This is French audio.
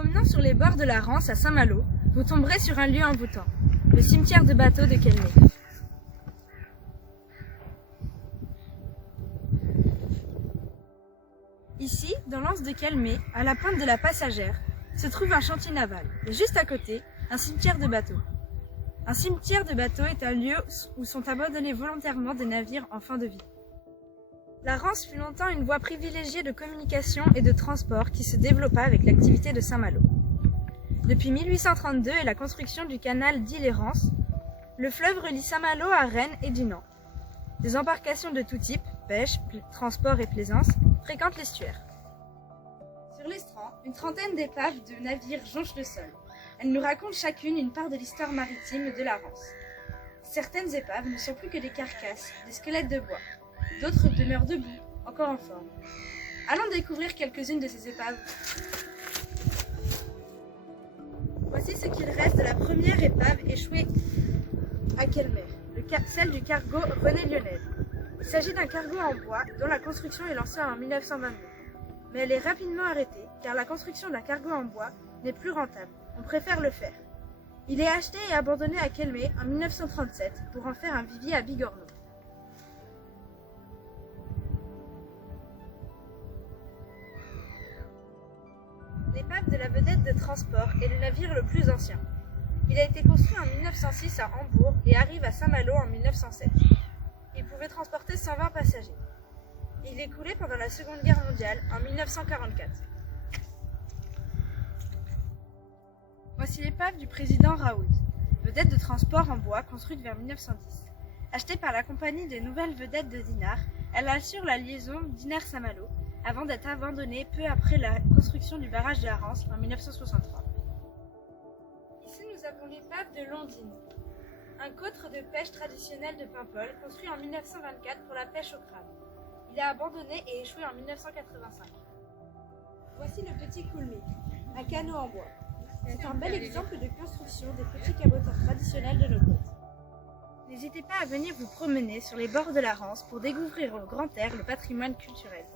promenant sur les bords de la Rance à Saint-Malo, vous tomberez sur un lieu envoûtant, le cimetière de bateaux de Quelmé. Ici, dans l'anse de Quelmé, à la pointe de la Passagère, se trouve un chantier naval, et juste à côté, un cimetière de bateaux. Un cimetière de bateaux est un lieu où sont abandonnés volontairement des navires en fin de vie. La Rance fut longtemps une voie privilégiée de communication et de transport qui se développa avec l'activité de Saint-Malo. Depuis 1832 et la construction du canal d'Île-et-Rance, le fleuve relie Saint-Malo à Rennes et Dinan. Des embarcations de tout type, pêche, transport et plaisance, fréquentent l'estuaire. Sur l'estran, une trentaine d'épaves de navires jonchent le sol. Elles nous racontent chacune une part de l'histoire maritime de la Rance. Certaines épaves ne sont plus que des carcasses, des squelettes de bois. D'autres demeurent debout, encore en forme. Allons découvrir quelques-unes de ces épaves. Voici ce qu'il reste de la première épave échouée à Quelmé, celle du cargo René Lyonnaise. Il s'agit d'un cargo en bois dont la construction est lancée en 1922. Mais elle est rapidement arrêtée car la construction d'un cargo en bois n'est plus rentable. On préfère le fer. Il est acheté et abandonné à Quelmé en 1937 pour en faire un vivier à Bigorneau. L'épave de la vedette de transport est le navire le plus ancien. Il a été construit en 1906 à Hambourg et arrive à Saint-Malo en 1907. Il pouvait transporter 120 passagers. Il est coulé pendant la Seconde Guerre mondiale en 1944. Voici l'épave du président Raoult, vedette de transport en bois construite vers 1910. Achetée par la compagnie des Nouvelles Vedettes de Dinard, elle assure la liaison Dinard-Saint-Malo avant d'être abandonnée peu après la construction du barrage de la Rance en 1963. Ici, nous avons l'épave de Londines, un cotre de pêche traditionnel de Paimpol construit en 1924 pour la pêche au crabe. Il est abandonné et échoué en 1985. Voici le petit Coulmy, un canot en bois. C'est un bel exemple de construction des petits caboteurs traditionnels de nos côtes. N'hésitez pas à venir vous promener sur les bords de la Rance pour découvrir au grand air le patrimoine culturel.